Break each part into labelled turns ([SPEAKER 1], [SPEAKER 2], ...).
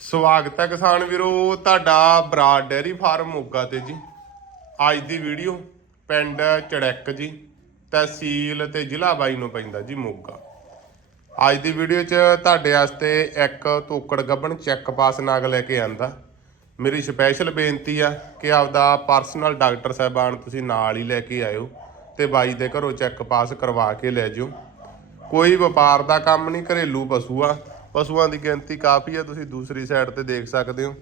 [SPEAKER 1] ਸਵਾਗਤ ਹੈ ਕਿਸਾਨ ਵੀਰੋ, ਤੁਹਾਡਾ ਬਰਾਡ ਡੇਅਰੀ ਫਾਰਮ ਮੋਗਾ ਤੇ ਜੀ। ਅੱਜ ਦੀ ਵੀਡੀਓ ਪਿੰਡ ਚੜੈਕ ਜੀ, ਤਹਿਸੀਲ ਤੇ ਜ਼ਿਲ੍ਹਾ ਬਾਈ ਨੂੰ ਪੈਂਦਾ ਜੀ ਮੋਗਾ। ਅੱਜ ਦੀ ਵੀਡੀਓ 'ਚ ਤੁਹਾਡੇ ਵਾਸਤੇ ਇੱਕ ਤੋਕੜ ਗੱਬਣ ਚੈੱਕ ਪਾਸ ਨਾਗ ਲੈ ਕੇ ਆਂਦਾ। ਮੇਰੀ ਸਪੈਸ਼ਲ ਬੇਨਤੀ ਆ ਕਿ ਆਪਦਾ ਪਰਸਨਲ ਡਾਕਟਰ ਸਾਹਿਬਾਨ ਤੁਸੀਂ ਨਾਲ ਹੀ ਲੈ ਕੇ ਆਇਓ ਤੇ ਬਾਈ ਦੇ ਘਰੋਂ ਚੈੱਕ ਪਾਸ ਕਰਵਾ ਕੇ ਲੈ ਜਿਓ। ਕੋਈ ਵਪਾਰ ਦਾ ਕੰਮ ਨਹੀਂ, ਘਰੇਲੂ ਪਸ਼ੂ ਆ। ਪਸ਼ੂਆਂ ਦੀ ਗਿਣਤੀ ਕਾਫੀ ਆ ਤੁਸੀਂ ਦੂਸਰੀ ਸਾਈਡ ਤੇ ਦੇਖ ਸਕਦੇ ਹੋ।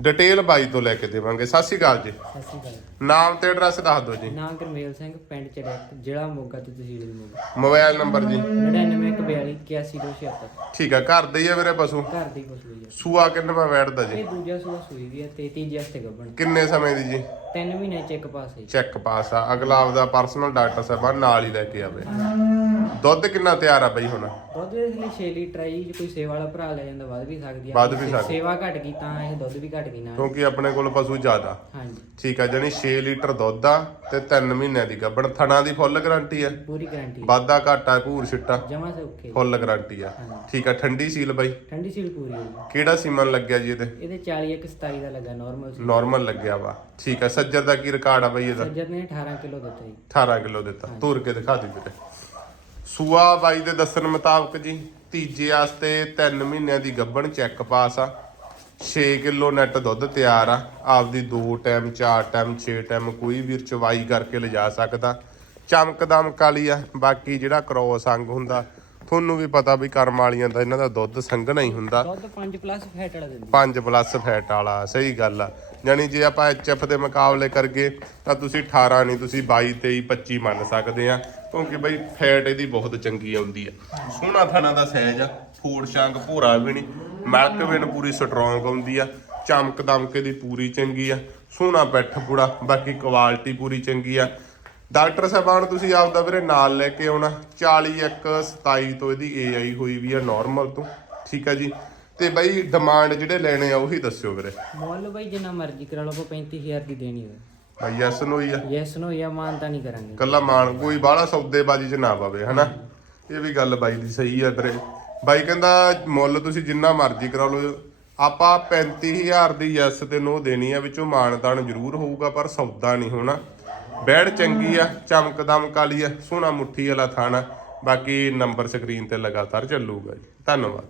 [SPEAKER 1] ਡਿਟੇਲ ਬਾਈ ਤੋਂ ਲੈ ਕੇ ਦੇਵਾਂਗੇ। ਸਤਿ ਸ਼੍ਰੀ ਅਕਾਲ ਜੀ।
[SPEAKER 2] ਸਤਿ ਸ਼੍ਰੀ ਅਕਾਲ।
[SPEAKER 1] ਨਾਮ ਤੇ ਐਡਰੈਸ ਦੱਸ ਦਿਓ ਜੀ।
[SPEAKER 2] ਨਾਮ ਗੁਰਮੇਲ ਸਿੰਘ ਪਿੰਡ ਚੜੈਕ ਜ਼ਿਲ੍ਹਾ ਮੋਗਾ ਤੇ ਤਹਿਸੀਲ ਮੋਗਾ
[SPEAKER 1] ਮੋਬਾਈਲ ਨੰਬਰ ਜੀ।
[SPEAKER 2] 9942
[SPEAKER 1] ਠੀਕ ਆ ਘਰ ਦੇ ਹੀ ਆ ਵੀਰੇ ਪਸ਼ੂ?
[SPEAKER 2] ਘਰ ਦੀ ਕੁਛ ਹੋਈ
[SPEAKER 1] ਸੂਆ ਕਿੰਨਵਾ ਬੈਠਦਾ ਜੀ?
[SPEAKER 2] ਇਹ ਦੂਜਾ ਸੂਆ ਸੂਈ ਵੀ ਹੈ ਤੇ ਤੀਜੇ ਹਫ਼ਤੇ ਗੱਭਣ।
[SPEAKER 1] ਕਿੰਨੇ ਸਮੇਂ ਦੀ ਜੀ?
[SPEAKER 2] ਤਿੰਨ ਮਹੀਨੇ ਚ ਇੱਕ ਪਾਸ ਹੈ
[SPEAKER 1] ਚੈੱਕ ਪਾਸ ਆ। ਅਗਲਾ ਆਪਦਾ ਪਰਸਨਲ ਡਾਕਟਰ ਸਾਹਿਬਾਨ ਨਾਲ ਹੀ ਲੈ ਕੇ ਆਵੇ। ਦੁੱਧ ਕਿੰਨਾ ਤਿਆਰ ਆ ਬਈ ਹੁਣ?
[SPEAKER 2] ਦੁੱਧ ਦੇ ਲਈ 6 ਲੀਟਰ ਆਈ ਜੇ ਕੋਈ ਸੇਵਾ ਵਾਲਾ ਭਰਾ ਲੈ ਜਾਂਦਾ ਵੱਧ ਵੀ ਸਕਦੀ ਆ।
[SPEAKER 1] ਵੱਧ ਵੀ ਸਕਦੀ।
[SPEAKER 2] ਸੇਵਾ ਘਟ ਗਈ ਤਾਂ ਇਹ ਦੁੱਧ ਵੀ ਘਟ ਗਈ ਨਾ
[SPEAKER 1] ਕਿਉਂਕਿ ਆਪਣੇ ਕੋਲ ਪਸ਼ੂ ਜ਼ਿਆਦਾ।
[SPEAKER 2] ਹਾਂਜੀ।
[SPEAKER 1] ਠੀਕ ਆ ਜਾਨੀ 6 ਲੀਟਰ ਦੁੱਧ ਆ ਤੇ 3 ਮਹੀਨਿਆਂ ਦੀ ਗੱਬਣ ਥਣਾ ਦੀ ਫੁੱਲ ਗਾਰੰਟੀ ਆ।
[SPEAKER 2] ਪੂਰੀ ਗਾਰੰਟੀ
[SPEAKER 1] ਵਾਧਾ ਘਾਟਾ ਭੂਰ ਛਿੱਟਾ।
[SPEAKER 2] ਜਮਾ ਸੌਖੇ
[SPEAKER 1] ਫੁੱਲ ਗਾਰੰਟੀ ਆ। ਠੀਕ ਆ ਠੰਡੀ ਸੀਲ ਬਾਈ?
[SPEAKER 2] ਠੰਡੀ ਸੀਲ ਪੂਰੀ ਹੋਈ।
[SPEAKER 1] ਕਿਹੜਾ ਸੀਮਨ ਲੱਗਿਆ ਜੀ ਇਹਦੇ?
[SPEAKER 2] ਇਹਦੇ 40 ਇੱਕ 27 ਦਾ ਲੱਗਾ ਨਾਰਮਲ ਸੀ
[SPEAKER 1] ਨਾਰਮਲ ਲੱਗਿਆ ਵਾ। ਠੀਕ ਆ ਸੱਜਰ ਦਾ ਕੀ ਰਿਕਾਰਡ ਆ ਬਾਈ ਇਹਦਾ?
[SPEAKER 2] ਸੱਜਰ ਨੇ 18 ਕਿਲੋ ਦਿੱਤਾ ਜੀ।
[SPEAKER 1] 18 ਕਿਲੋ ਦਿੱਤਾ। ਤੋਰ ਕੇ ਦਿਖਾ ਦੇ ਵੀਰੇ। ਸੂਆ ਬਾਈ ਦੇ ਦੱਸਣ ਮੁਤਾਬਕ ਜੀ, ਤੀਜੇ ਵਾਸਤੇ 3 ਮਹੀਨਿਆਂ ਦੀ ਗੱਭਣ ਚੈੱਕ ਪਾਸ ਆ। 6 ਕਿਲੋ ਨੈਟ ਦੁੱਧ ਤਿਆਰ ਆ। ਆਪਦੀ ਦੋ ਟਾਈਮ ਚਾਰ ਟਾਈਮ 6 ਟਾਈਮ ਕੋਈ ਵੀ ਚਵਾਈ ਕਰਕੇ ਲਿਜਾ ਸਕਦਾ। ਚਮਕਦਮ ਕਾਲੀ ਆ। ਬਾਕੀ ਜਿਹੜਾ ਕ੍ਰੋਸ ਅੰਗ ਹੁੰਦਾ ਤੁਹਾਨੂੰ ਵੀ ਪਤਾ ਵੀ ਕਰਮ ਵਾਲੀਆਂ ਦਾ ਇਹਨਾਂ ਦਾ ਦੁੱਧ ਸੰਘਣਾ ਹੀ ਹੁੰਦਾ।
[SPEAKER 2] ਦੁੱਧ 5 ਪਲੱਸ ਫੈਟ ਵਾਲਾ ਦਿੰਦੀ।
[SPEAKER 1] 5 ਪਲੱਸ ਫੈਟ ਵਾਲਾ ਸਹੀ ਗੱਲ ਆ। ਯਾਨੀ ਜੇ ਆਪਾਂ ਐਚਐਫ ਦੇ ਮੁਕਾਬਲੇ ਕਰਗੇ ਤਾਂ ਤੁਸੀਂ 18 ਨਹੀਂ ਤੁਸੀਂ 22 23 25 ਮੰਨ ਸਕਦੇ ਆ। ਕਿਉਂਕਿ ਬਈ ਫੈਟ ਇਹਦੀ ਬਹੁਤ ਚੰਗੀ ਆਉਂਦੀ ਆ। ਸੋਹਣਾ ਥਣਾ ਦਾ ਸਾਈਜ਼ ਆ ਫੂਡ ਸ਼ਾਂਕ ਭੂਰਾ ਵੀ ਨਹੀਂ ਮਿਲਕ ਵੇਨ ਪੂਰੀ ਸਟਰੋਂਗ ਆਉਂਦੀ ਆ ਚਮਕ ਦਮਕੇ ਦੀ ਪੂਰੀ ਚੰਗੀ ਆ। ਸੋਹਣਾ ਪੈਠ ਪੂੜਾ ਬਾਕੀ ਕੁਆਲਿਟੀ ਪੂਰੀ ਚੰਗੀ ਆ। ਡਾਕਟਰ ਸਾਹਿਬਾਨ ਤੁਸੀਂ ਆਪਦਾ ਵੀਰੇ ਨਾਲ ਲੈ ਕੇ ਆਉਣਾ। 41 27 ਤੋਂ ਇਹਦੀ ਏਆਈ ਹੋਈ ਵੀ ਆ ਨਾਰਮਲ ਤੋਂ। ਠੀਕ ਆ ਜੀ। ਤੇ ਬਈ ਡਿਮਾਂਡ ਜਿਹੜੇ ਲੈਣੇ ਆ ਉਹੀ ਦੱਸਿਓ ਵੀਰੇ।
[SPEAKER 2] ਮੁੱਲ ਬਈ ਜਿੰਨਾ ਮਰਜ਼ੀ ਕਰਾ ਲਓ ਆਪਾਂ 35000 ਦੀ ਦੇਣੀ ਹੋਵੇ
[SPEAKER 1] ਬਈ ਯੈਸ ਨੋ ਹੀ ਆ।
[SPEAKER 2] ਯੈਸ ਨੋ ਜਾਂ ਮਾਨਤਾ ਨਹੀਂ ਕਰਾਂਗੇ।
[SPEAKER 1] ਕੱਲਾ ਮਾਨ ਕੋਈ ਬਾਹਲਾ ਸੌਦੇਬਾਜ਼ੀ ਚ ਨਾ ਪਵੇ ਹਨਾ? ਇਹ ਵੀ ਗੱਲ ਬਾਈ ਦੀ ਸਹੀ ਆ ਵੀਰੇ। ਬਾਈ ਕਹਿੰਦਾ ਮੁੱਲ ਤੁਸੀਂ ਜਿੰਨਾ ਮਰਜ਼ੀ ਕਰਾ ਲਓ। ਆਪਾਂ 35000 ਦੀ ਯੈਸ ਤੇ ਨੋ ਦੇਣੀ ਆ ਵਿੱਚੋਂ ਮਾਨਤਾਨ ਜ਼ਰੂਰ ਹੋਊਗਾ ਪਰ ਸੌਦਾ ਨਹੀਂ ਹੋਣਾ। ਬੈੜ ਚੰਗੀ ਆ ਚਮਕਦਮ ਕਾਲੀ ਆ, ਸੋਹਣਾ ਮੁੱਠੀ ਵਾਲਾ ਥਾਣਾ। ਬਾਕੀ ਨੰਬਰ ਸਕਰੀਨ ਤੇ ਲਗਾਤਾਰ ਚੱਲੂਗਾ ਜੀ। ਧੰਨਵਾਦ।